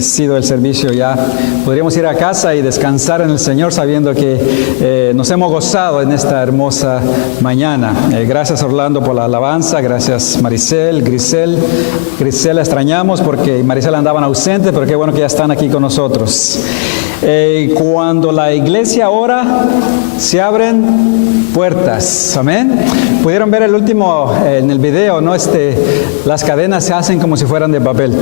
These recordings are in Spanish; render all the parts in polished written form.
sido el servicio ya. Podríamos ir a casa y descansar en el Señor sabiendo que nos hemos gozado en esta hermosa mañana. Gracias Orlando por la alabanza, gracias Maricel, Grisel la extrañamos porque Maricel andaban ausentes, pero qué bueno que ya están aquí con nosotros. Cuando la iglesia ora, se abren puertas, amén. Pudieron ver el último en el video, ¿no? Las cadenas se hacen como si fueran de papel.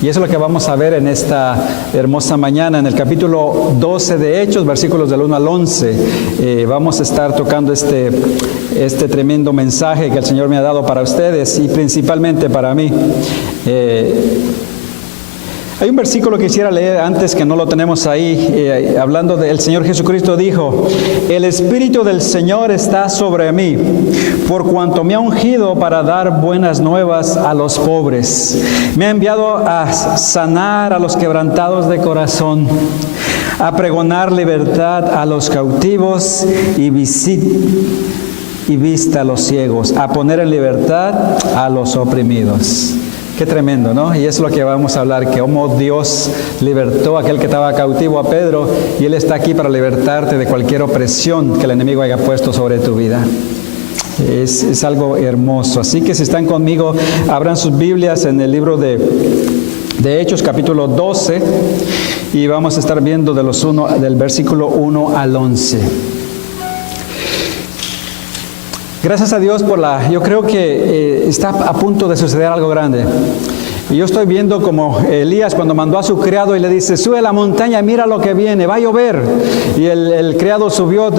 Y eso es lo que vamos a ver en esta hermosa mañana, en el capítulo 12 de Hechos, versículos del 1 al 11. Vamos a estar tocando este tremendo mensaje que el Señor me ha dado para ustedes y principalmente para mí. Hay un versículo que quisiera leer antes que no lo tenemos ahí, hablando del Señor Jesucristo dijo: el Espíritu del Señor está sobre mí, por cuanto me ha ungido para dar buenas nuevas a los pobres. Me ha enviado a sanar a los quebrantados de corazón, a pregonar libertad a los cautivos y vista a los ciegos, a poner en libertad a los oprimidos. Qué tremendo, ¿no? Y es lo que vamos a hablar, que cómo Dios libertó a aquel que estaba cautivo, a Pedro, y Él está aquí para libertarte de cualquier opresión que el enemigo haya puesto sobre tu vida. Es algo hermoso. Así que si están conmigo, abran sus Biblias en el libro de Hechos, capítulo 12, y vamos a estar viendo del versículo 1 al 11. Gracias a Dios yo creo que está a punto de suceder algo grande. Y yo estoy viendo como Elías cuando mandó a su criado y le dice: sube a la montaña, mira lo que viene, va a llover. Y el criado subió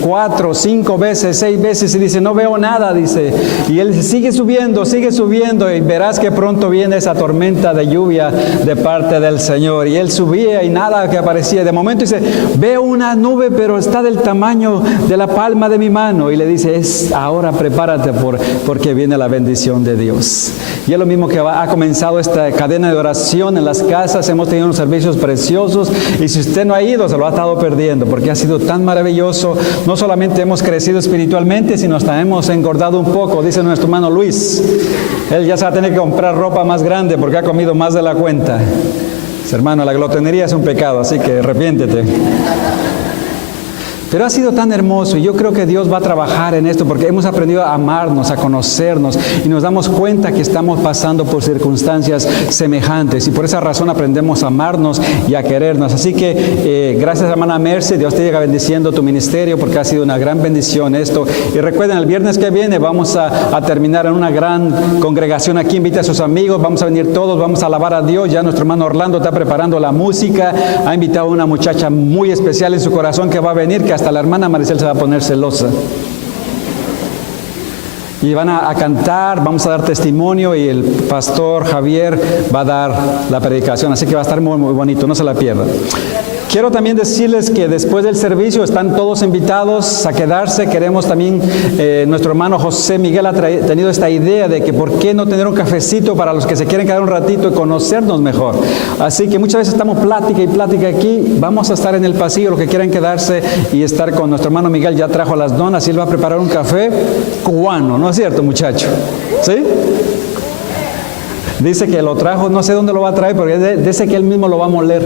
4, 5 veces, 6 veces y dice: no veo nada, dice. Y él dice: sigue subiendo y verás que pronto viene esa tormenta de lluvia de parte del Señor. Y él subía y nada que aparecía. De momento dice: veo una nube, pero está del tamaño de la palma de mi mano. Y le dice: ahora prepárate porque viene la bendición de Dios. Y es lo mismo que ha comenzado esta cadena de oración en las casas. Hemos tenido unos servicios preciosos y si usted no ha ido, se lo ha estado perdiendo porque ha sido tan maravilloso. No solamente hemos crecido espiritualmente, sino hasta hemos engordado un poco, dice nuestro hermano Luis. Él ya se va a tener que comprar ropa más grande porque ha comido más de la cuenta. Hermano, la glotonería es un pecado, así que arrepiéntete. Pero ha sido tan hermoso y yo creo que Dios va a trabajar en esto porque hemos aprendido a amarnos, a conocernos y nos damos cuenta que estamos pasando por circunstancias semejantes y por esa razón aprendemos a amarnos y a querernos. Así que gracias hermana Mercy, Dios te siga bendiciendo tu ministerio porque ha sido una gran bendición esto. Y recuerden, el viernes que viene vamos a terminar en una gran congregación aquí. Invita a sus amigos, vamos a venir todos, vamos a alabar a Dios. Ya nuestro hermano Orlando está preparando la música, ha invitado a una muchacha muy especial en su corazón que va a venir, que hasta la hermana Maricel se va a poner celosa. Y van a cantar, vamos a dar testimonio y el pastor Javier va a dar la predicación. Así que va a estar muy, muy bonito, no se la pierdan. Quiero también decirles que después del servicio están todos invitados a quedarse. Queremos también, nuestro hermano José Miguel ha tenido esta idea de que por qué no tener un cafecito para los que se quieren quedar un ratito y conocernos mejor. Así que muchas veces estamos plática y plática aquí. Vamos a estar en el pasillo, los que quieran quedarse y estar con nuestro hermano Miguel. Ya trajo las donas y él va a preparar un café cubano, ¿no es cierto, muchacho? ¿Sí? Dice que lo trajo, no sé dónde lo va a traer, porque dice que él mismo lo va a moler.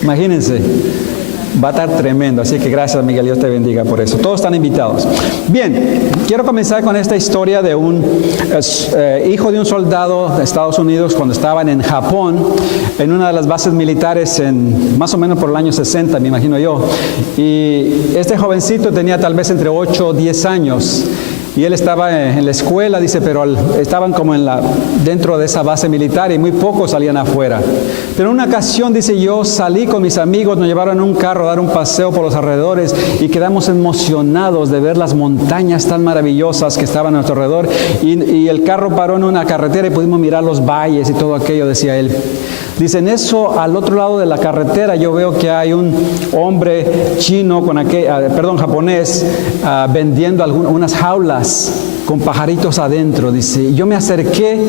Imagínense, va a estar tremendo. Así que gracias Miguel, Dios te bendiga por eso. Todos están invitados. Bien, quiero comenzar con esta historia de un hijo de un soldado de Estados Unidos cuando estaban en Japón, en una de las bases militares más o menos por el año 60, me imagino yo. Y este jovencito tenía tal vez entre 8 o 10 años. Y él estaba en la escuela, dice, pero estaban como dentro de esa base militar y muy pocos salían afuera. Pero en una ocasión, dice, yo salí con mis amigos, nos llevaron en un carro a dar un paseo por los alrededores y quedamos emocionados de ver las montañas tan maravillosas que estaban a nuestro alrededor. Y el carro paró en una carretera y pudimos mirar los valles y todo aquello, decía él. Dice, en eso, al otro lado de la carretera, yo veo que hay un hombre chino, japonés, vendiendo unas jaulas con pajaritos adentro. Dice, yo me acerqué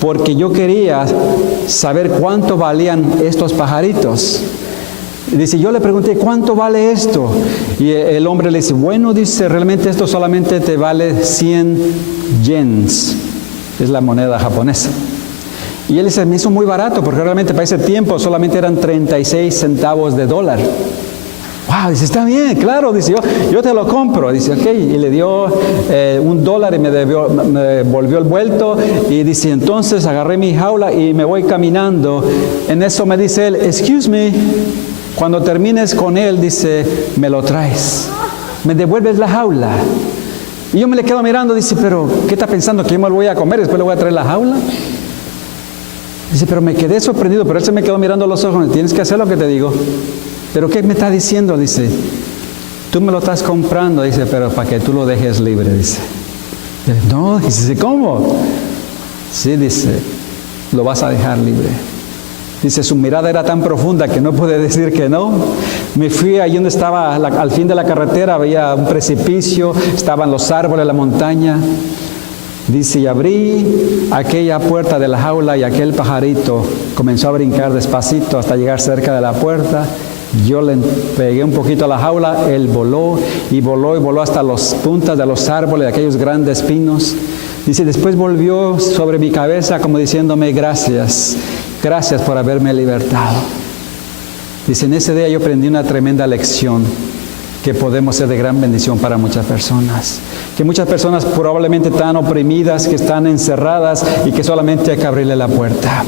porque yo quería saber cuánto valían estos pajaritos. Dice, yo le pregunté, ¿cuánto vale esto? Y el hombre le dice, bueno, dice, realmente esto solamente te vale 100 yens. Es la moneda japonesa. Y él dice, me hizo muy barato, porque realmente para ese tiempo solamente eran 36 centavos de dólar. Wow, dice, está bien, claro, dice, yo te lo compro. Dice, ok, y le dio $1 y me volvió el vuelto. Y dice, entonces agarré mi jaula y me voy caminando. En eso me dice él, excuse me, cuando termines con él, dice, me lo traes. Me devuelves la jaula. Y yo me le quedo mirando, dice, pero ¿qué está pensando? ¿Que yo me lo voy a comer y después le voy a traer la jaula? Dice, pero me quedé sorprendido, pero él se me quedó mirando los ojos, tienes que hacer lo que te digo. ¿Pero qué me está diciendo? Dice, tú me lo estás comprando, dice, pero para que tú lo dejes libre, dice. No, dice, ¿cómo? Sí, dice, lo vas a dejar libre. Dice, su mirada era tan profunda que no pude decir que no. Me fui ahí donde estaba, al fin de la carretera, había un precipicio, estaban los árboles de la montaña. Dice, y abrí aquella puerta de la jaula y aquel pajarito comenzó a brincar despacito hasta llegar cerca de la puerta. Yo le pegué un poquito a la jaula, él voló y voló y voló hasta las puntas de los árboles, de aquellos grandes pinos. Dice, después volvió sobre mi cabeza como diciéndome, gracias, gracias por haberme libertado. Dice, en ese día yo aprendí una tremenda lección, que podemos ser de gran bendición para muchas personas. Que muchas personas probablemente están oprimidas, que están encerradas y que solamente hay que abrirle la puerta.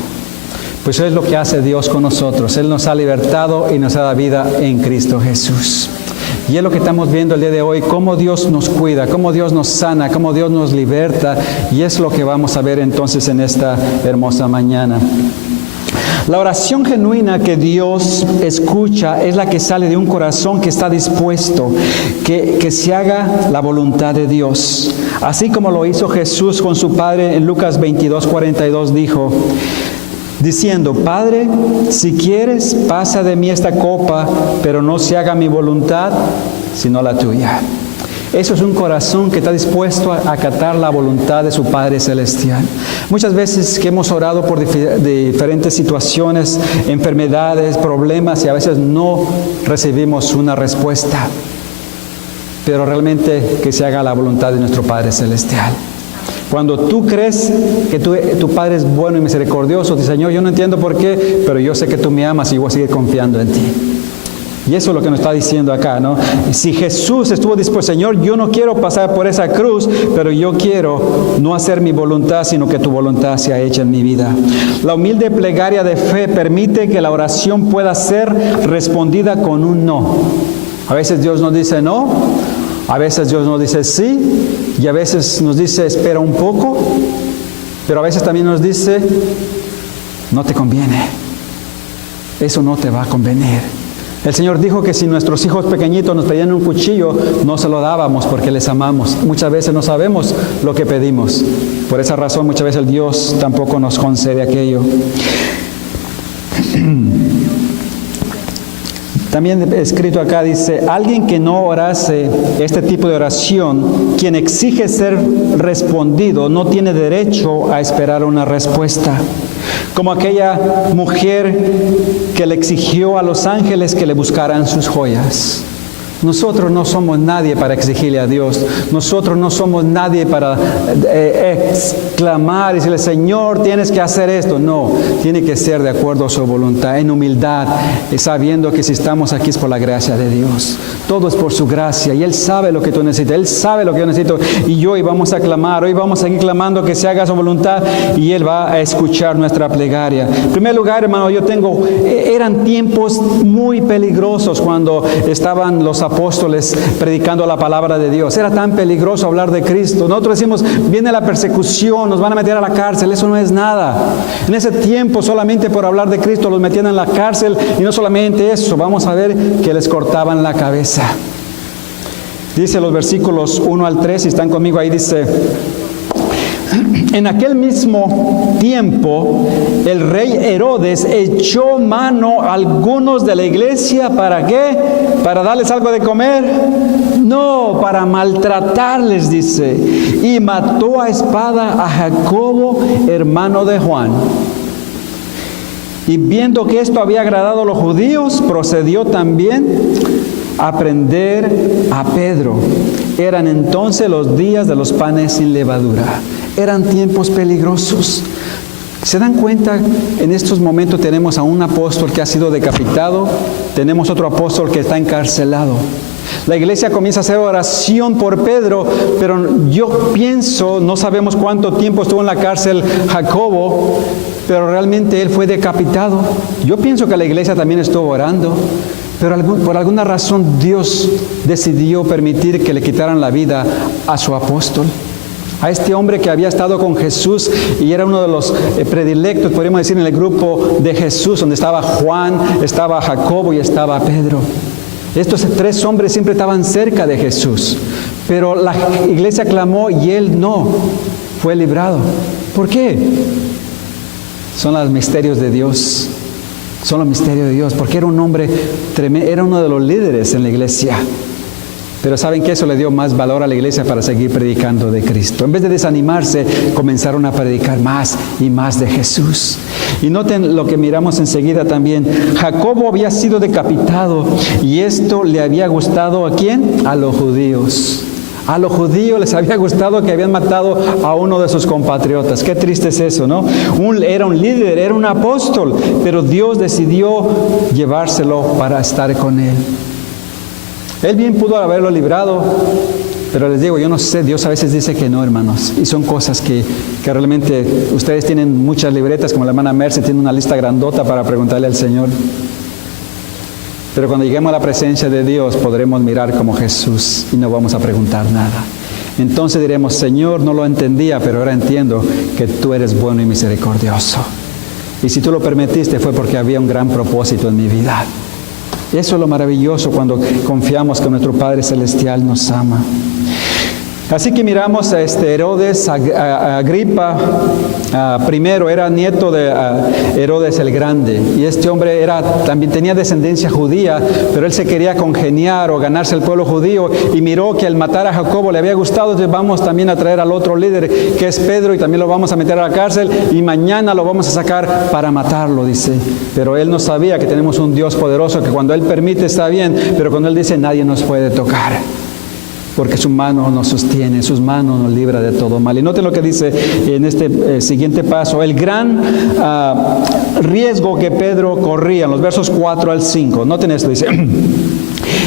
Pues eso es lo que hace Dios con nosotros. Él nos ha libertado y nos ha dado vida en Cristo Jesús. Y es lo que estamos viendo el día de hoy, cómo Dios nos cuida, cómo Dios nos sana, cómo Dios nos liberta. Y es lo que vamos a ver entonces en esta hermosa mañana. La oración genuina que Dios escucha es la que sale de un corazón que está dispuesto, que se haga la voluntad de Dios. Así como lo hizo Jesús con su Padre en Lucas 22:42 dijo, diciendo, Padre, si quieres, pasa de mí esta copa, pero no se haga mi voluntad, sino la tuya. Eso es un corazón que está dispuesto a acatar la voluntad de su Padre Celestial. Muchas veces que hemos orado por diferentes situaciones, enfermedades, problemas, y a veces no recibimos una respuesta. Pero realmente que se haga la voluntad de nuestro Padre Celestial. Cuando tú crees que tu Padre es bueno y misericordioso, dices, Señor, yo no entiendo por qué, pero yo sé que tú me amas y voy a seguir confiando en ti. Y eso es lo que nos está diciendo acá, ¿no? Si Jesús estuvo dispuesto, Señor, yo no quiero pasar por esa cruz, pero yo quiero no hacer mi voluntad, sino que tu voluntad sea hecha en mi vida. La humilde plegaria de fe permite que la oración pueda ser respondida con un no. A veces Dios nos dice no, a veces Dios nos dice sí, y a veces nos dice espera un poco, pero a veces también nos dice no te conviene, eso no te va a convenir. El Señor dijo que si nuestros hijos pequeñitos nos pedían un cuchillo, no se lo dábamos porque les amamos. Muchas veces no sabemos lo que pedimos. Por esa razón, muchas veces el Dios tampoco nos concede aquello. También escrito acá dice, alguien que no orase este tipo de oración, quien exige ser respondido, no tiene derecho a esperar una respuesta. Como aquella mujer que le exigió a los ángeles que le buscaran sus joyas. Nosotros no somos nadie para exigirle a Dios. Nosotros no somos nadie para exclamar y decirle, Señor, tienes que hacer esto. No, tiene que ser de acuerdo a su voluntad, en humildad, sabiendo que si estamos aquí es por la gracia de Dios. Todo es por su gracia y Él sabe lo que tú necesitas. Él sabe lo que yo necesito y hoy vamos a clamar. Hoy vamos a seguir clamando que se haga su voluntad y Él va a escuchar nuestra plegaria. En primer lugar, hermano, eran tiempos muy peligrosos cuando estaban los apóstoles predicando la palabra de Dios. Era tan peligroso hablar de Cristo. Nosotros decimos, viene la persecución, nos van a meter a la cárcel. Eso no es nada. En ese tiempo, solamente por hablar de Cristo, los metían en la cárcel. Y no solamente eso, vamos a ver que les cortaban la cabeza. Dice los versículos 1 al 3, si están conmigo ahí, dice, en aquel mismo tiempo, el rey Herodes echó mano a algunos de la iglesia. ¿Para qué? ¿Para darles algo de comer? No, para maltratarles, dice. Y mató a espada a Jacobo, hermano de Juan. Y viendo que esto había agradado a los judíos, procedió también a prender a Pedro. Eran entonces los días de los panes sin levadura. Eran tiempos peligrosos. ¿Se dan cuenta? En estos momentos tenemos a un apóstol que ha sido decapitado, tenemos otro apóstol que está encarcelado. La iglesia comienza a hacer oración por Pedro, pero yo pienso, no sabemos cuánto tiempo estuvo en la cárcel Jacobo, pero realmente él fue decapitado. Yo pienso que la iglesia también estuvo orando, pero por alguna razón Dios decidió permitir que le quitaran la vida a su apóstol. A este hombre que había estado con Jesús y era uno de los predilectos, podríamos decir, en el grupo de Jesús, donde estaba Juan, estaba Jacobo y estaba Pedro. Estos tres hombres siempre estaban cerca de Jesús, pero la iglesia clamó y él no fue librado. ¿Por qué? Son los misterios de Dios. Son los misterios de Dios, porque era un hombre tremendo, era uno de los líderes en la iglesia. Pero ¿saben qué? Eso le dio más valor a la iglesia para seguir predicando de Cristo. En vez de desanimarse, comenzaron a predicar más y más de Jesús. Y noten lo que miramos enseguida también. Jacobo había sido decapitado y esto le había gustado ¿a quién? A los judíos. A los judíos les había gustado que habían matado a uno de sus compatriotas. Qué triste es eso, ¿no? Era un líder, era un apóstol, pero Dios decidió llevárselo para estar con él. Él bien pudo haberlo librado, pero les digo, yo no sé, Dios a veces dice que no, hermanos. Y son cosas que realmente ustedes tienen muchas libretas, como la hermana Merce tiene una lista grandota para preguntarle al Señor. Pero cuando lleguemos a la presencia de Dios, podremos mirar como Jesús y no vamos a preguntar nada. Entonces diremos, Señor, no lo entendía, pero ahora entiendo que tú eres bueno y misericordioso. Y si tú lo permitiste fue porque había un gran propósito en mi vida. Eso es lo maravilloso cuando confiamos que nuestro Padre Celestial nos ama. Así que miramos a Herodes, a Agripa, primero era nieto de Herodes el Grande. Y este hombre también tenía descendencia judía, pero él se quería congeniar o ganarse el pueblo judío. Y miró que el matar a Jacobo le había gustado, entonces vamos también a traer al otro líder, que es Pedro, y también lo vamos a meter a la cárcel. Y mañana lo vamos a sacar para matarlo, dice. Pero él no sabía que tenemos un Dios poderoso, que cuando Él permite está bien, pero cuando Él dice nadie nos puede tocar. Porque su mano nos sostiene, sus manos nos libra de todo mal. Y noten lo que dice en este siguiente paso, el gran riesgo que Pedro corría, en los versos 4 al 5. Noten esto, dice,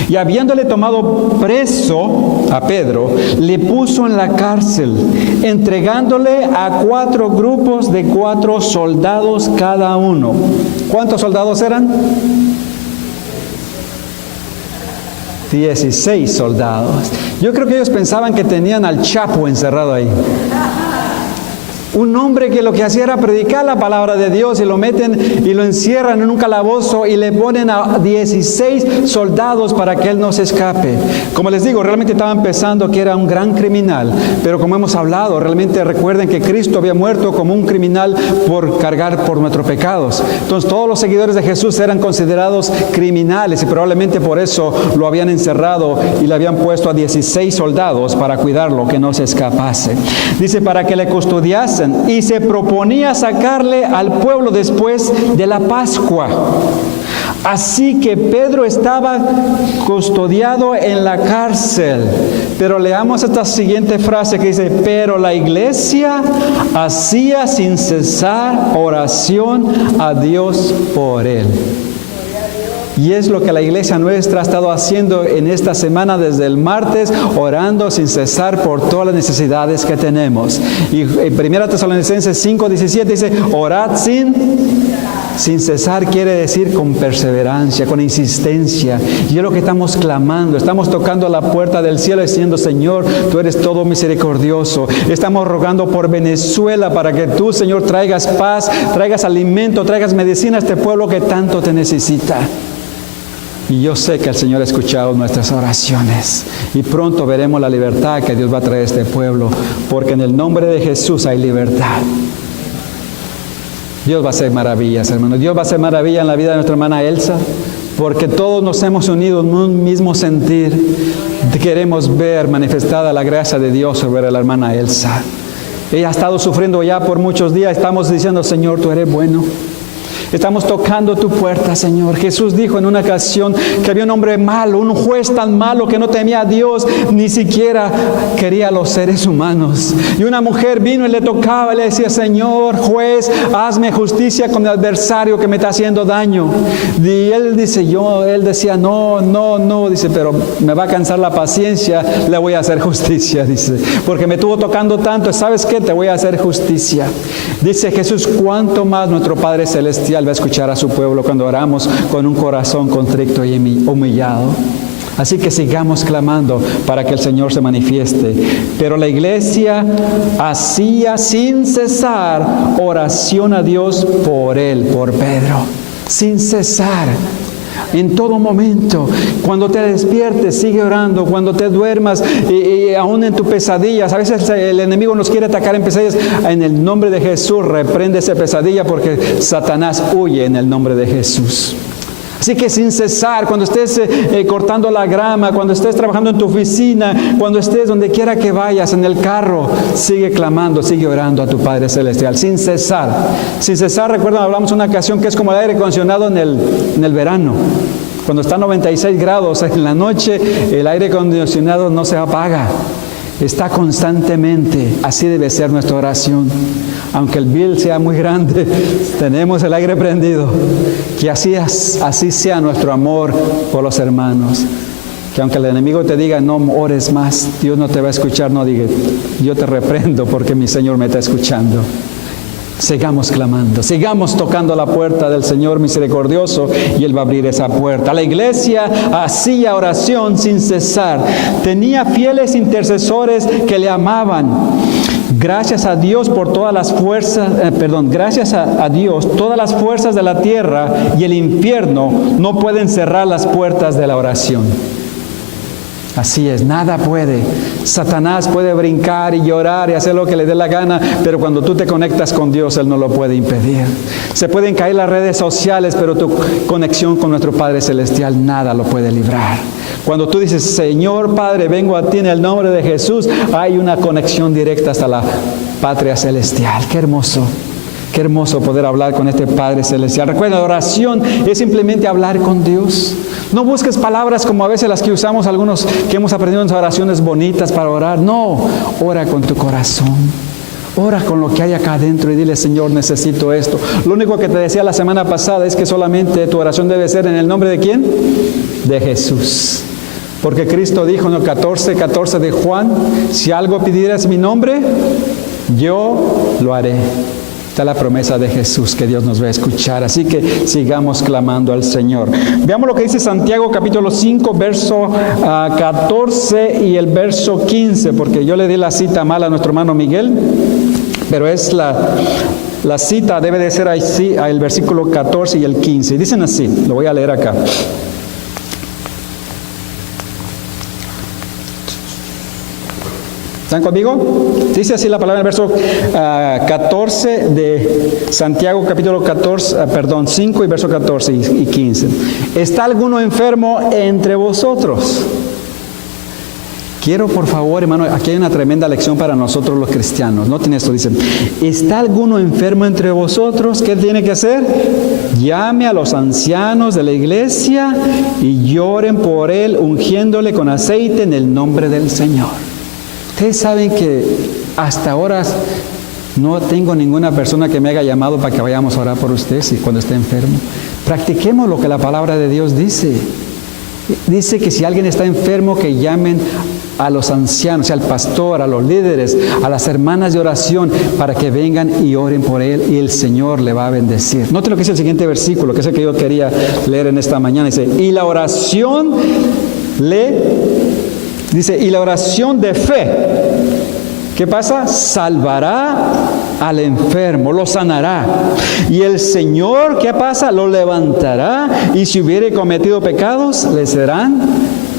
y habiéndole tomado preso a Pedro, le puso en la cárcel, entregándole a 4 grupos de 4 soldados cada uno. ¿Cuántos soldados eran? 16 soldados. Yo creo que ellos pensaban que tenían al Chapo encerrado ahí. Un hombre que lo que hacía era predicar la palabra de Dios y lo meten y lo encierran en un calabozo y le ponen a 16 soldados para que él no se escape. Como les digo, realmente estaban pensando que era un gran criminal, pero como hemos hablado, realmente recuerden que Cristo había muerto como un criminal por cargar por nuestros pecados. Entonces todos los seguidores de Jesús eran considerados criminales y probablemente por eso lo habían encerrado y le habían puesto a 16 soldados para cuidarlo, que no se escapase. Dice, para que le custodiasen. Y se proponía sacarle al pueblo después de la Pascua. Así que Pedro estaba custodiado en la cárcel. Pero leamos esta siguiente frase que dice, pero la iglesia hacía sin cesar oración a Dios por él. Y es lo que la iglesia nuestra ha estado haciendo en esta semana desde el martes, orando sin cesar por todas las necesidades que tenemos. Y en 1 Tesalonicenses 5:17 dice, orad sin cesar, quiere decir con perseverancia, con insistencia. Y es lo que estamos clamando, estamos tocando a la puerta del cielo diciendo, Señor, tú eres todo misericordioso. Estamos rogando por Venezuela para que tú, Señor, traigas paz, traigas alimento, traigas medicina a este pueblo que tanto te necesita. Y yo sé que el Señor ha escuchado nuestras oraciones. Y pronto veremos la libertad que Dios va a traer a este pueblo. Porque en el nombre de Jesús hay libertad. Dios va a hacer maravillas, hermanos. Dios va a hacer maravillas en la vida de nuestra hermana Elsa. Porque todos nos hemos unido en un mismo sentir. Queremos ver manifestada la gracia de Dios sobre la hermana Elsa. Ella ha estado sufriendo ya por muchos días. Estamos diciendo, Señor, tú eres bueno. Estamos tocando tu puerta, Señor. Jesús dijo en una ocasión que había un hombre malo, un juez tan malo que no temía a Dios, ni siquiera quería a los seres humanos. Y una mujer vino y le tocaba y le decía, Señor, juez, hazme justicia con el adversario que me está haciendo daño. Y él decía, no, dice, pero me va a cansar la paciencia, le voy a hacer justicia, dice, porque me estuvo tocando tanto, ¿sabes qué? Te voy a hacer justicia. Dice Jesús, cuánto más nuestro Padre Celestial va a escuchar a su pueblo cuando oramos con un corazón contrito y humillado. Así que sigamos clamando para que el Señor se manifieste. Pero la iglesia hacía sin cesar oración a Dios por él, por Pedro. Sin cesar. En todo momento, cuando te despiertes, sigue orando. Cuando te duermas y aún en tus pesadillas, a veces el enemigo nos quiere atacar en pesadillas. En el nombre de Jesús, reprende esa pesadilla porque Satanás huye en el nombre de Jesús. Así que sin cesar, cuando estés cortando la grama, cuando estés trabajando en tu oficina, cuando estés donde quiera que vayas, en el carro, sigue clamando, sigue orando a tu Padre Celestial, sin cesar. Sin cesar, recuerdan, hablamos una ocasión que es como el aire acondicionado en el verano. Cuando está a 96 grados en la noche, el aire acondicionado no se apaga. Está constantemente. Así debe ser nuestra oración. Aunque el bill sea muy grande, tenemos el aire prendido. Que así sea nuestro amor por los hermanos. Que aunque el enemigo te diga, no ores más, Dios no te va a escuchar, no diga, yo te reprendo porque mi Señor me está escuchando. Sigamos clamando, sigamos tocando la puerta del Señor misericordioso y Él va a abrir esa puerta. La iglesia hacía oración sin cesar. Tenía fieles intercesores que le amaban. Gracias a Dios por todas las fuerzas, gracias a Dios, todas las fuerzas de la tierra y el infierno no pueden cerrar las puertas de la oración. Así es, nada puede. Satanás puede brincar y llorar y hacer lo que le dé la gana, pero cuando tú te conectas con Dios, Él no lo puede impedir. Se pueden caer las redes sociales, pero tu conexión con nuestro Padre Celestial, nada lo puede librar. Cuando tú dices, Señor Padre, vengo a ti en el nombre de Jesús, hay una conexión directa hasta la patria celestial. ¡Qué hermoso! Qué hermoso poder hablar con este Padre Celestial. Recuerda, la oración es simplemente hablar con Dios. No busques palabras como a veces las que usamos algunos que hemos aprendido en oraciones bonitas para orar. No, ora con tu corazón. Ora con lo que hay acá adentro y dile, Señor, necesito esto. Lo único que te decía la semana pasada es que solamente tu oración debe ser en el nombre de ¿quién? De Jesús. Porque Cristo dijo en el 14 de Juan, si algo pidieras en mi nombre, yo lo haré. Está la promesa de Jesús que Dios nos va a escuchar. Así que sigamos clamando al Señor. Veamos lo que dice Santiago capítulo 5, verso 14 y el verso 15. Porque yo le di la cita mal a nuestro hermano Miguel. Pero es la cita debe de ser así, el versículo 14 y el 15. Dicen así, lo voy a leer acá. ¿Están conmigo? Dice así la palabra en el verso 14 de Santiago capítulo 5 y verso 14 y 15. ¿Está alguno enfermo entre vosotros? Quiero, por favor, hermano, aquí hay una tremenda lección para nosotros los cristianos. Noten esto, dicen, ¿está alguno enfermo entre vosotros? ¿Qué tiene que hacer? Llame a los ancianos de la iglesia y lloren por él, ungiéndole con aceite en el nombre del Señor. Ustedes saben que hasta ahora no tengo ninguna persona que me haya llamado para que vayamos a orar por usted si cuando esté enfermo. Practiquemos lo que la palabra de Dios dice. Dice que si alguien está enfermo, que llamen a los ancianos, al pastor, a los líderes, a las hermanas de oración, para que vengan y oren por él y el Señor le va a bendecir. Note lo que dice el siguiente versículo, que es el que yo quería leer en esta mañana. Dice, y la oración y la oración de fe, ¿qué pasa? Salvará al enfermo, lo sanará. Y el Señor, ¿qué pasa? Lo levantará. Y si hubiere cometido pecados, le serán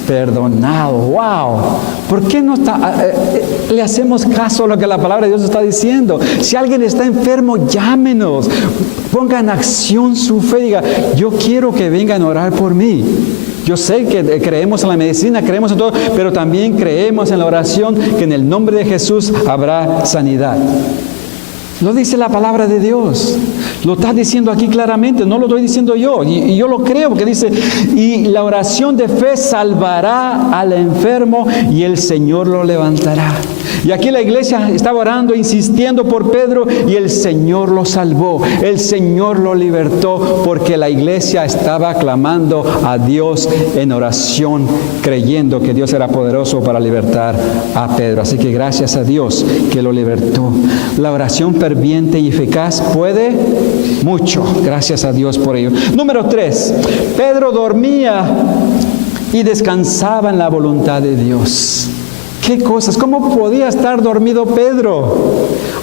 perdonados. ¡Wow! ¿Por qué no le hacemos caso a lo que la palabra de Dios está diciendo? Si alguien está enfermo, llámenos. Ponga en acción su fe. Diga, yo quiero que vengan a orar por mí. Yo sé que creemos en la medicina, creemos en todo, pero también creemos en la oración, que en el nombre de Jesús habrá sanidad. Lo dice la palabra de Dios. Lo está diciendo aquí claramente, no lo estoy diciendo yo. Y yo lo creo porque dice, y la oración de fe salvará al enfermo y el Señor lo levantará. Y aquí la iglesia estaba orando, insistiendo por Pedro y el Señor lo salvó. El Señor lo libertó porque la iglesia estaba clamando a Dios en oración, creyendo que Dios era poderoso para libertar a Pedro. Así que gracias a Dios que lo libertó. La oración ferviente y eficaz puede mucho. Gracias a Dios por ello. Número 3. Pedro dormía y descansaba en la voluntad de Dios. ¿Qué cosas? ¿Cómo podía estar dormido Pedro?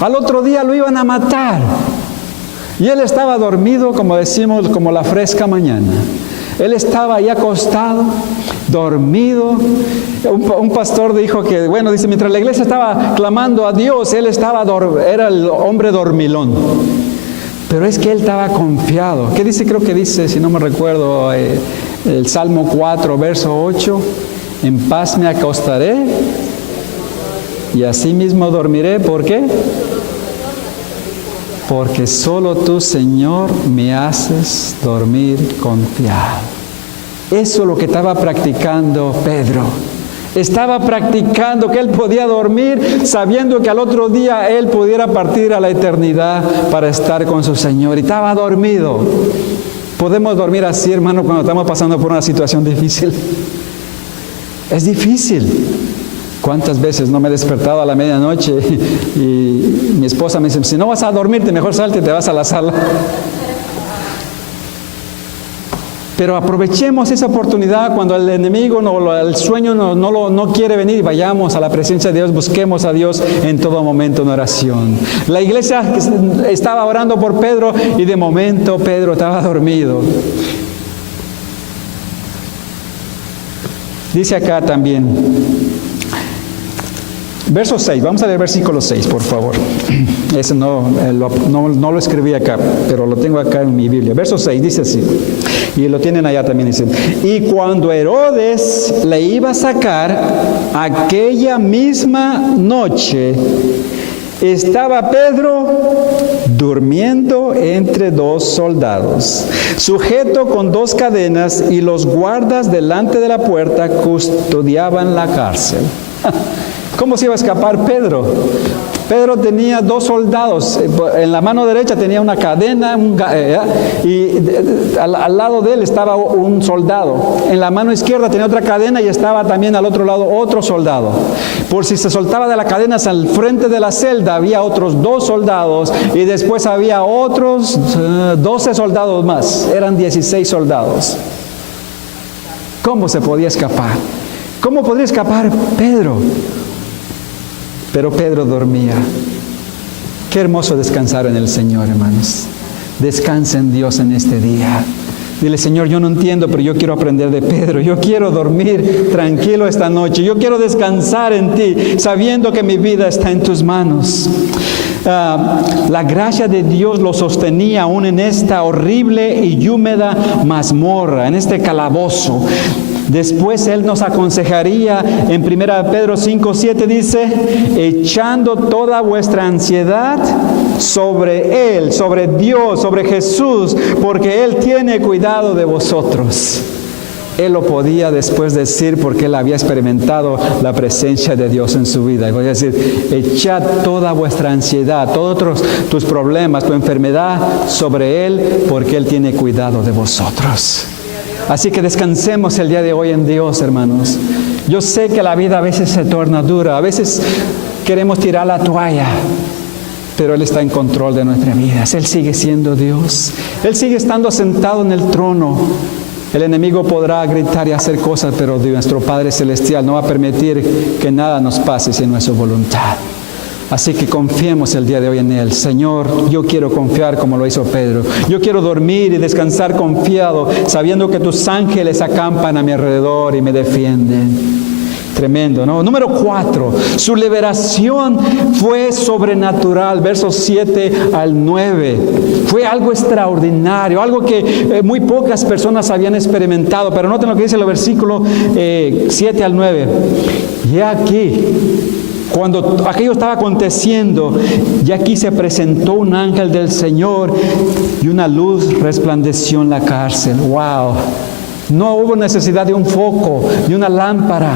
Al otro día lo iban a matar. Y él estaba dormido, como decimos, como la fresca mañana. Él estaba ahí acostado, dormido. Un pastor dijo que, bueno, dice, mientras la iglesia estaba clamando a Dios, él era el hombre dormilón. Pero es que él estaba confiado. ¿Qué dice? Creo que dice, si no me recuerdo, el Salmo 4, verso 8. En paz me acostaré y asimismo dormiré. ¿Por qué? Porque solo tú, Señor, me haces dormir confiado. Eso es lo que estaba practicando Pedro. Estaba practicando que él podía dormir sabiendo que al otro día él pudiera partir a la eternidad para estar con su Señor. Y estaba dormido. Podemos dormir así, hermano, cuando estamos pasando por una situación difícil. Es difícil. ¿Cuántas veces no me he despertado a la medianoche y mi esposa me dice, si no vas a dormirte, mejor salte y te vas a la sala? Pero aprovechemos esa oportunidad cuando el enemigo, el sueño no quiere venir, y vayamos a la presencia de Dios, busquemos a Dios en todo momento en oración. La iglesia estaba orando por Pedro y de momento Pedro estaba dormido. Dice acá también, verso 6, vamos a leer versículo 6, por favor. Ese no lo escribí acá, pero lo tengo acá en mi Biblia. Verso 6 dice así, y lo tienen allá también, dice, y cuando Herodes le iba a sacar, aquella misma noche, estaba Pedro durmiendo entre dos soldados, sujeto con dos cadenas, y los guardas delante de la puerta custodiaban la cárcel. ¿Cómo se iba a escapar Pedro? Pedro tenía dos soldados. En la mano derecha tenía una cadena y al lado de él estaba un soldado. En la mano izquierda tenía otra cadena y estaba también al otro lado otro soldado. Por si se soltaba de la cadena al frente de la celda, había otros dos soldados y después había otros 12 soldados más. Eran 16 soldados. ¿Cómo se podía escapar? ¿Cómo podría escapar Pedro? Pero Pedro dormía. Qué hermoso descansar en el Señor, hermanos. Descansa en Dios en este día. Dile, Señor, yo no entiendo, pero yo quiero aprender de Pedro. Yo quiero dormir tranquilo esta noche. Yo quiero descansar en ti, sabiendo que mi vida está en tus manos. La gracia de Dios lo sostenía aún en esta horrible y húmeda mazmorra, en este calabozo. Después Él nos aconsejaría en 1 Pedro 5:7 dice, echando toda vuestra ansiedad sobre Él, sobre Dios, sobre Jesús, porque Él tiene cuidado de vosotros. Él lo podía después decir porque él había experimentado la presencia de Dios en su vida. Y voy a decir, echad toda vuestra ansiedad, todos tus problemas, tu enfermedad sobre Él, porque Él tiene cuidado de vosotros. Así que descansemos el día de hoy en Dios, hermanos. Yo sé que la vida a veces se torna dura, a veces queremos tirar la toalla, pero Él está en control de nuestras vidas. Él sigue siendo Dios. Él sigue estando sentado en el trono. El enemigo podrá gritar y hacer cosas, pero nuestro Padre Celestial no va a permitir que nada nos pase sin nuestra voluntad. Así que confiemos el día de hoy en Él. Señor, yo quiero confiar como lo hizo Pedro. Yo quiero dormir y descansar confiado, sabiendo que tus ángeles acampan a mi alrededor y me defienden. Tremendo, ¿no? Número 4, su liberación fue sobrenatural, versos 7 al 9. Fue algo extraordinario, algo que muy pocas personas habían experimentado. Pero noten lo que dice el versículo 7 al 9. Y aquí, Cuando aquello estaba aconteciendo, y aquí se presentó un ángel del Señor y una luz resplandeció en la cárcel. ¡Wow! No hubo necesidad de un foco, de una lámpara.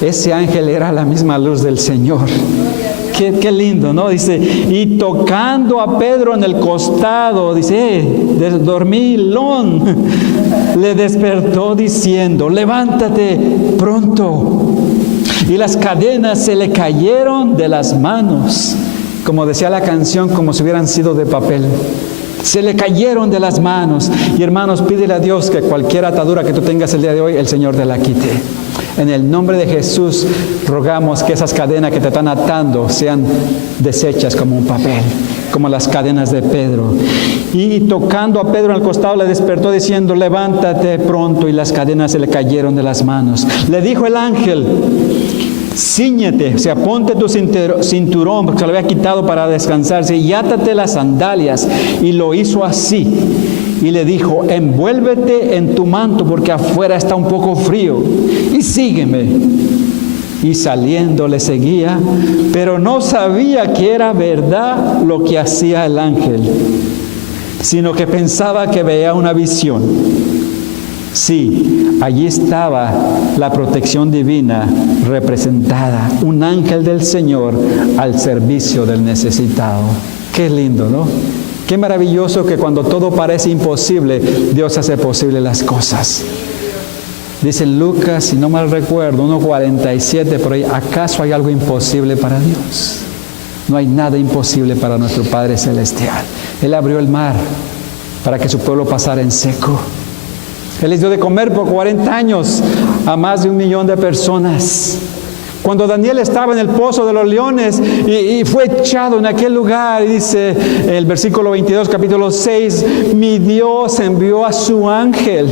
Ese ángel era la misma luz del Señor. Qué lindo, ¿no? Dice, y tocando a Pedro en el costado, dice, dormilón, le despertó diciendo, levántate pronto. Y las cadenas se le cayeron de las manos, como decía la canción, como si hubieran sido de papel. Se le cayeron de las manos. Y hermanos, pídele a Dios que cualquier atadura que tú tengas el día de hoy, el Señor te la quite. En el nombre de Jesús, rogamos que esas cadenas que te están atando sean deshechas como un papel, como las cadenas de Pedro. Y tocando a Pedro en el costado, le despertó diciendo, levántate pronto, y las cadenas se le cayeron de las manos. Le dijo el ángel, cíñete, o sea, ponte tu cinturón, porque se lo había quitado para descansarse, y átate las sandalias. Y lo hizo así. Y le dijo, envuélvete en tu manto, porque afuera está un poco frío, y sígueme. Y saliendo le seguía, pero no sabía que era verdad lo que hacía el ángel, sino que pensaba que veía una visión. Sí, allí estaba la protección divina representada, un ángel del Señor al servicio del necesitado. Qué lindo, ¿no? Qué maravilloso que cuando todo parece imposible, Dios hace posible las cosas. Dice Lucas, si no mal recuerdo, 1:47 por ahí, ¿acaso hay algo imposible para Dios? No hay nada imposible para nuestro Padre Celestial. Él abrió el mar para que su pueblo pasara en seco. Él les dio de comer por 40 años a más de 1 millón de personas. Cuando Daniel estaba en el pozo de los leones y fue echado en aquel lugar, y dice el versículo 22, capítulo 6, mi Dios envió a su ángel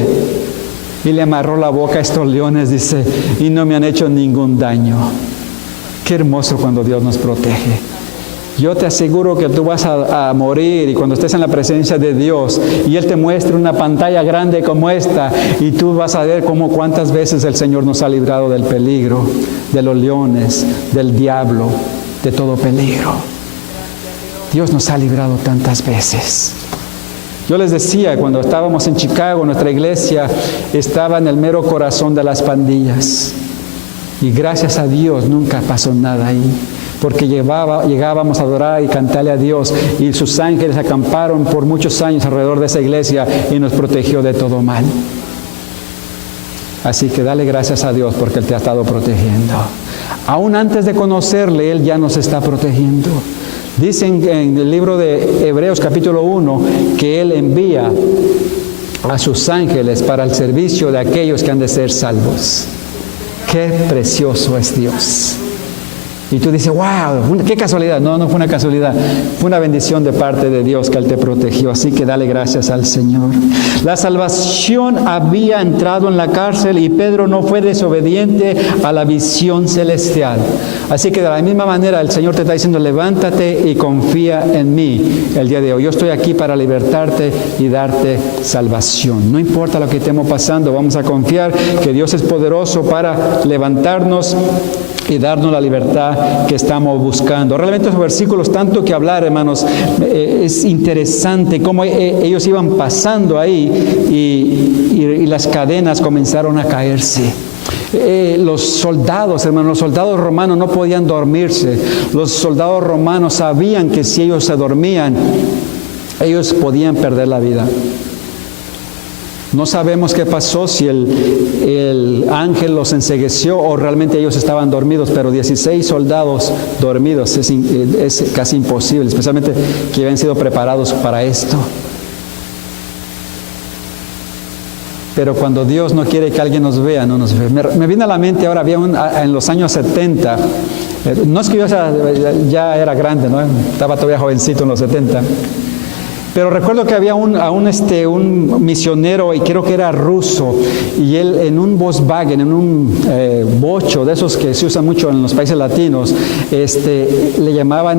y le amarró la boca a estos leones, dice, y no me han hecho ningún daño. Qué hermoso cuando Dios nos protege. Yo te aseguro que tú vas a morir, y cuando estés en la presencia de Dios y Él te muestre una pantalla grande como esta, y tú vas a ver cuántas veces el Señor nos ha librado del peligro, de los leones, del diablo, de todo peligro. Dios nos ha librado tantas veces. Yo les decía, cuando estábamos en Chicago, nuestra iglesia estaba en el mero corazón de las pandillas, y gracias a Dios nunca pasó nada ahí. Porque llegábamos a adorar y cantarle a Dios, y sus ángeles acamparon por muchos años alrededor de esa iglesia y nos protegió de todo mal. Así que dale gracias a Dios porque Él te ha estado protegiendo. Aún antes de conocerle, Él ya nos está protegiendo. Dicen en el libro de Hebreos capítulo 1 que Él envía a sus ángeles para el servicio de aquellos que han de ser salvos. Qué precioso es Dios. Y tú dices, wow, qué casualidad. No, no fue una casualidad. Fue una bendición de parte de Dios que Él te protegió. Así que dale gracias al Señor. La salvación había entrado en la cárcel y Pedro no fue desobediente a la visión celestial. Así que de la misma manera el Señor te está diciendo, levántate y confía en mí el día de hoy. Yo estoy aquí para libertarte y darte salvación. No importa lo que estemos pasando, vamos a confiar que Dios es poderoso para levantarnos y darnos la libertad que estamos buscando. Realmente esos versículos, tanto que hablar, hermanos, es interesante cómo ellos iban pasando ahí y las cadenas comenzaron a caerse. Los soldados, hermanos, los soldados romanos no podían dormirse. Los soldados romanos sabían que si ellos se dormían, ellos podían perder la vida. No sabemos qué pasó, si el ángel los encegueció o realmente ellos estaban dormidos, pero 16 soldados dormidos es casi imposible, especialmente que habían sido preparados para esto. Pero cuando Dios no quiere que alguien nos vea, no nos ve. Me viene a la mente ahora, en los años 70, no es que yo ya era grande, ¿no? Estaba todavía jovencito en los 70. Pero recuerdo que había un misionero, y creo que era ruso, y él en un Volkswagen, en un bocho de esos que se usan mucho en los países latinos, le llamaban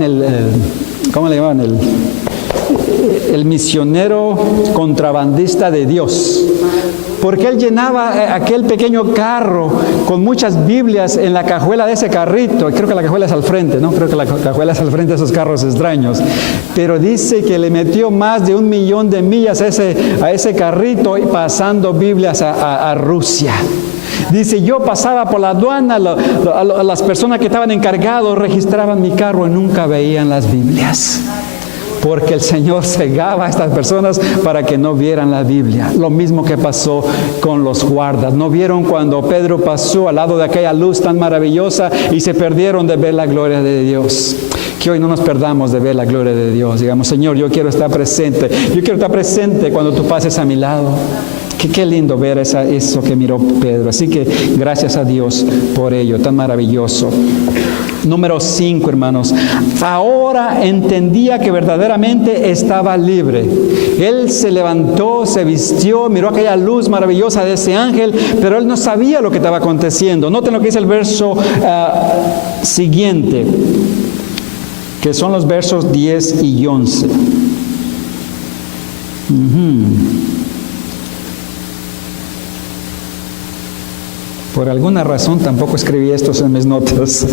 ¿cómo le llamaban? el misionero contrabandista de Dios. Porque él llenaba aquel pequeño carro con muchas Biblias en la cajuela de ese carrito. Creo que la cajuela es al frente, ¿no? Creo que la cajuela es al frente de esos carros extraños. Pero dice que le metió más de 1 millón de millas a ese carrito y pasando Biblias a Rusia. Dice, yo pasaba por la aduana, las personas que estaban encargados registraban mi carro y nunca veían las Biblias. Porque el Señor cegaba a estas personas para que no vieran la Biblia. Lo mismo que pasó con los guardas. ¿No vieron cuando Pedro pasó al lado de aquella luz tan maravillosa y se perdieron de ver la gloria de Dios? Que hoy no nos perdamos de ver la gloria de Dios. Digamos, Señor, yo quiero estar presente. Yo quiero estar presente cuando tú pases a mi lado. Qué lindo ver eso que miró Pedro. Así que gracias a Dios por ello, tan maravilloso. Número 5, hermanos. Ahora entendía que verdaderamente estaba libre. Él se levantó, se vistió, miró aquella luz maravillosa de ese ángel, pero él no sabía lo que estaba aconteciendo. Noten lo que dice el verso siguiente, que son los versos 10 y 11. Por alguna razón tampoco escribí estos en mis notas,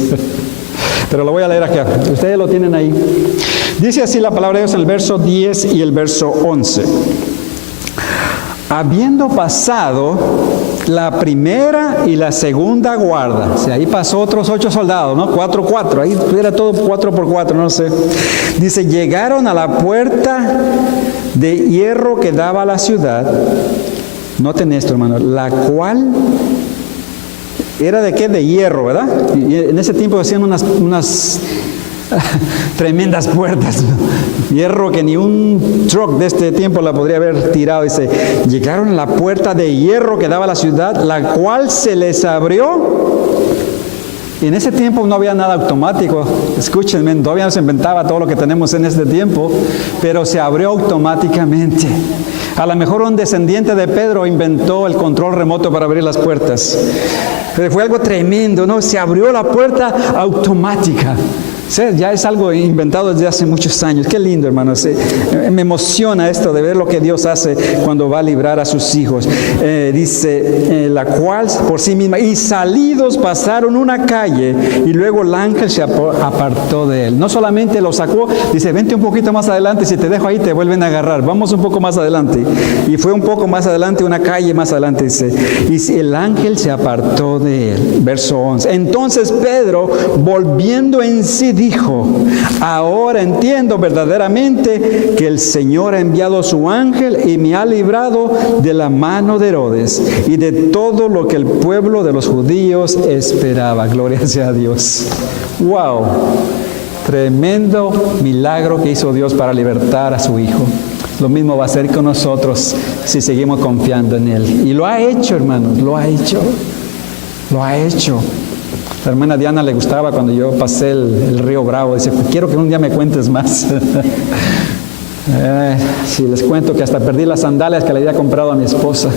pero lo voy a leer acá. Ustedes lo tienen ahí. Dice así la palabra de Dios en el verso 10 y el verso 11. Habiendo pasado la primera y la segunda guarda, o sea, ahí pasó otros 8 soldados, ¿no? 4, ahí era todo 4 por 4, no sé. Dice, llegaron a la puerta de hierro que daba a la ciudad. Noten esto, hermano, la cual era de qué? De hierro, ¿verdad? Y en ese tiempo hacían unas tremendas puertas. Hierro que ni un truck de este tiempo la podría haber tirado. Dice, llegaron a la puerta de hierro que daba a la ciudad, la cual se les abrió. Y en ese tiempo no había nada automático. Escúchenme, todavía no se inventaba todo lo que tenemos en este tiempo, pero se abrió automáticamente. A lo mejor un descendiente de Pedro inventó el control remoto para abrir las puertas. Pero fue algo tremendo, ¿no? Se abrió la puerta automática. Sí, ya es algo inventado desde hace muchos años. Qué lindo, hermanos. Me emociona esto de ver lo que Dios hace cuando va a librar a sus hijos. Dice, la cual por sí misma, y salidos pasaron una calle, y luego el ángel se apartó de él. No solamente lo sacó, dice, vente un poquito más adelante, si te dejo ahí te vuelven a agarrar. Vamos un poco más adelante. Y fue un poco más adelante, una calle más adelante, dice, y el ángel se apartó de él. Verso 11. Entonces Pedro, volviendo en sí, dijo, ahora entiendo verdaderamente que el Señor ha enviado su ángel y me ha librado de la mano de Herodes y de todo lo que el pueblo de los judíos esperaba. Gloria sea a Dios. ¡Wow! Tremendo milagro que hizo Dios para libertar a su hijo. Lo mismo va a hacer con nosotros si seguimos confiando en Él. Y lo ha hecho, hermanos, lo ha hecho. Lo ha hecho. La hermana Diana le gustaba cuando yo pasé el río Bravo. Dice, quiero que un día me cuentes más. Sí, les cuento que hasta perdí las sandalias que le había comprado a mi esposa.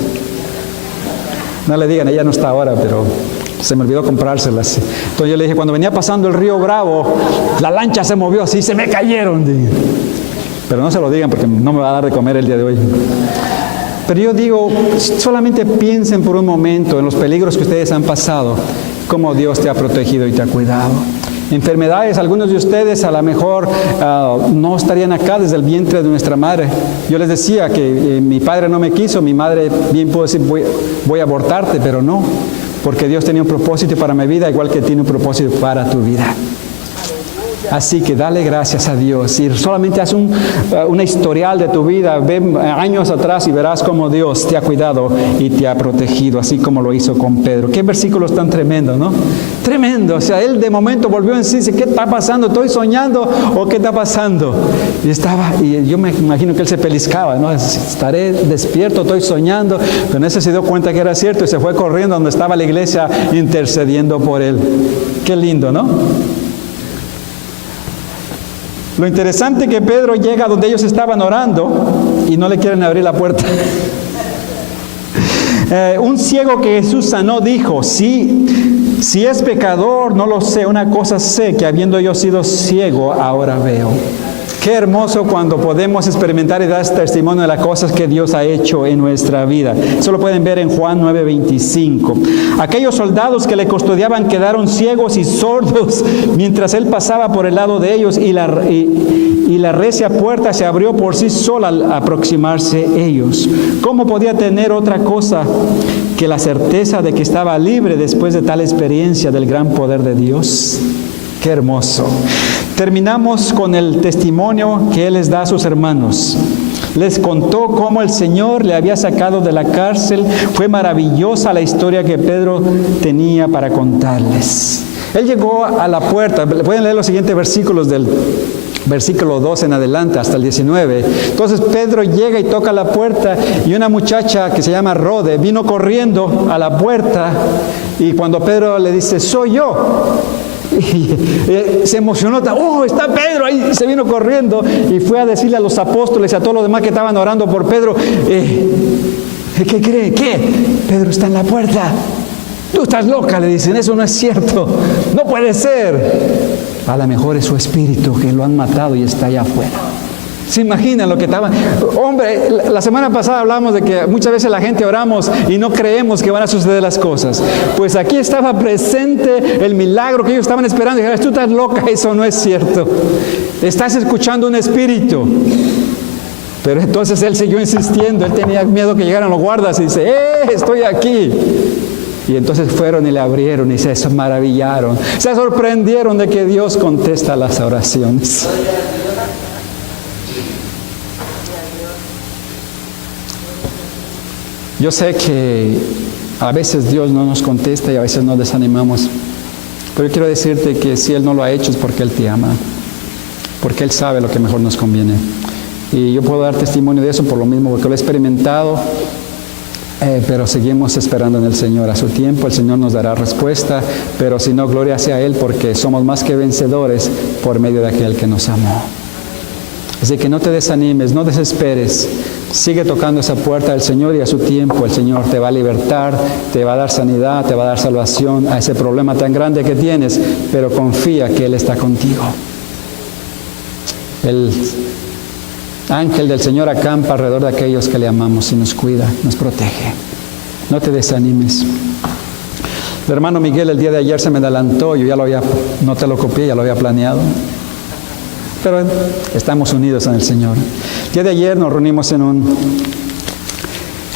No le digan, ella no está ahora, pero se me olvidó comprárselas. Entonces yo le dije, cuando venía pasando el río Bravo, la lancha se movió así, se me cayeron. Pero no se lo digan porque no me va a dar de comer el día de hoy. Pero yo digo, solamente piensen por un momento en los peligros que ustedes han pasado, cómo Dios te ha protegido y te ha cuidado. Enfermedades, algunos de ustedes a lo mejor no estarían acá desde el vientre de nuestra madre. Yo les decía que mi padre no me quiso, mi madre bien pudo decir voy a abortarte, pero no, porque Dios tenía un propósito para mi vida, igual que tiene un propósito para tu vida. Así que dale gracias a Dios. Y solamente haz una historial de tu vida. Ve años atrás y verás cómo Dios te ha cuidado y te ha protegido, así como lo hizo con Pedro. Qué versículos tan tremendos, ¿no? Tremendo. O sea, él de momento volvió en sí. Dice, ¿qué está pasando? ¿Estoy soñando o qué está pasando? Y yo me imagino que él se pellizcaba, ¿no? Estaré despierto, estoy soñando. Pero en ese se dio cuenta que era cierto y se fue corriendo donde estaba la iglesia intercediendo por él. Qué lindo, ¿no? Lo interesante es que Pedro llega donde ellos estaban orando y no le quieren abrir la puerta. Un ciego que Jesús sanó dijo, si es pecador, no lo sé, una cosa sé, que habiendo yo sido ciego, ahora veo. Qué hermoso cuando podemos experimentar y dar testimonio de las cosas que Dios ha hecho en nuestra vida. Eso lo pueden ver en Juan 9:25. Aquellos soldados que le custodiaban quedaron ciegos y sordos mientras él pasaba por el lado de ellos, y la recia puerta se abrió por sí sola al aproximarse ellos. ¿Cómo podía tener otra cosa que la certeza de que estaba libre después de tal experiencia del gran poder de Dios? ¡Qué hermoso! Terminamos con el testimonio que él les da a sus hermanos. Les contó cómo el Señor le había sacado de la cárcel. Fue maravillosa la historia que Pedro tenía para contarles. Él llegó a la puerta. Pueden leer los siguientes versículos del versículo 2 en adelante hasta el 19. Entonces Pedro llega y toca la puerta, y una muchacha que se llama Rode vino corriendo a la puerta, y cuando Pedro le dice, soy yo, y se emocionó, ¡oh, está Pedro! Ahí se vino corriendo y fue a decirle a los apóstoles y a todos los demás que estaban orando por Pedro, ¿qué cree? ¿Qué? Pedro está en la puerta. Tú estás loca, le dicen, eso no es cierto, no puede ser. A lo mejor es su espíritu que lo han matado y está allá afuera. ¿Se imaginan lo que estaban? Hombre, la semana pasada hablamos de que muchas veces la gente oramos y no creemos que van a suceder las cosas. Pues aquí estaba presente el milagro que ellos estaban esperando. Y dijeron, tú estás loca, eso no es cierto. Estás escuchando un espíritu. Pero entonces él siguió insistiendo. Él tenía miedo que llegaran los guardas y dice, estoy aquí. Y entonces fueron y le abrieron y se maravillaron. Se sorprendieron de que Dios contesta las oraciones. Yo sé que a veces Dios no nos contesta y a veces nos desanimamos. Pero yo quiero decirte que si Él no lo ha hecho es porque Él te ama. Porque Él sabe lo que mejor nos conviene. Y yo puedo dar testimonio de eso por lo mismo, porque lo he experimentado. Pero seguimos esperando en el Señor. A su tiempo el Señor nos dará respuesta, pero si no, gloria sea a Él, porque somos más que vencedores por medio de aquel que nos amó. Así que no te desanimes, no desesperes. Sigue tocando esa puerta del Señor y a su tiempo el Señor te va a libertar, te va a dar sanidad, te va a dar salvación a ese problema tan grande que tienes, pero confía que Él está contigo. El ángel del Señor acampa alrededor de aquellos que le amamos y nos cuida, nos protege. No te desanimes. El hermano Miguel el día de ayer se me adelantó, yo no te lo copié, ya lo había planeado. Pero estamos unidos en el Señor. El día de ayer nos reunimos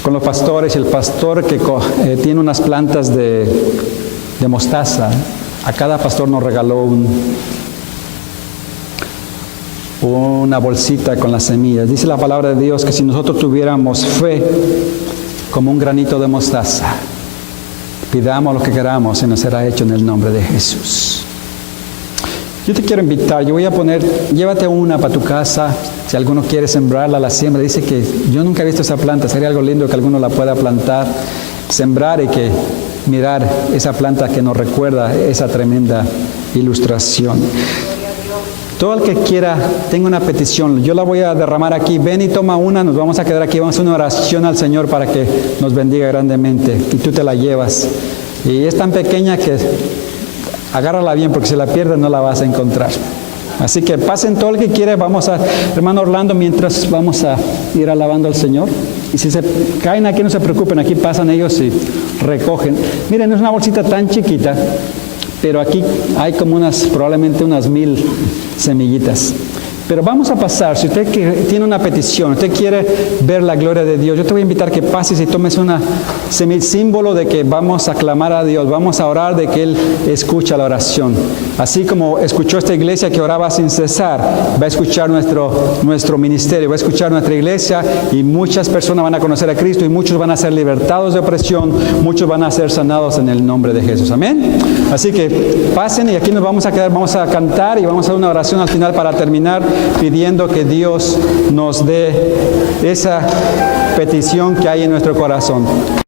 con los pastores, y el pastor que tiene unas plantas de mostaza. A cada pastor nos regaló una bolsita con las semillas. Dice la palabra de Dios que si nosotros tuviéramos fe como un granito de mostaza, pidamos lo que queramos y nos será hecho en el nombre de Jesús. Yo te quiero invitar, yo voy a llévate una para tu casa, si alguno quiere sembrarla, la siembra. Dice que yo nunca he visto esa planta, sería algo lindo que alguno la pueda plantar, sembrar y que mirar esa planta que nos recuerda esa tremenda ilustración. Todo el que quiera, tenga una petición, yo la voy a derramar aquí. Ven y toma una, nos vamos a quedar aquí, vamos a hacer una oración al Señor para que nos bendiga grandemente. Y tú te la llevas. Y es tan pequeña que agárrala bien, porque si la pierdes no la vas a encontrar. Así que pasen todo el que quiere. Vamos a, hermano Orlando, mientras vamos a ir alabando al Señor. Y si se caen aquí, no se preocupen, aquí pasan ellos y recogen. Miren, es una bolsita tan chiquita, pero aquí hay como probablemente unas 1000 semillitas. Pero vamos a pasar, si usted tiene una petición, usted quiere ver la gloria de Dios, yo te voy a invitar que pases y tomes un símbolo de que vamos a clamar a Dios, vamos a orar de que Él escucha la oración. Así como escuchó esta iglesia que oraba sin cesar, va a escuchar nuestro ministerio, va a escuchar nuestra iglesia, y muchas personas van a conocer a Cristo, y muchos van a ser libertados de opresión, muchos van a ser sanados en el nombre de Jesús. Amén. Así que pasen, y aquí nos vamos a quedar, vamos a cantar y vamos a hacer una oración al final para terminar, pidiendo que Dios nos dé esa petición que hay en nuestro corazón.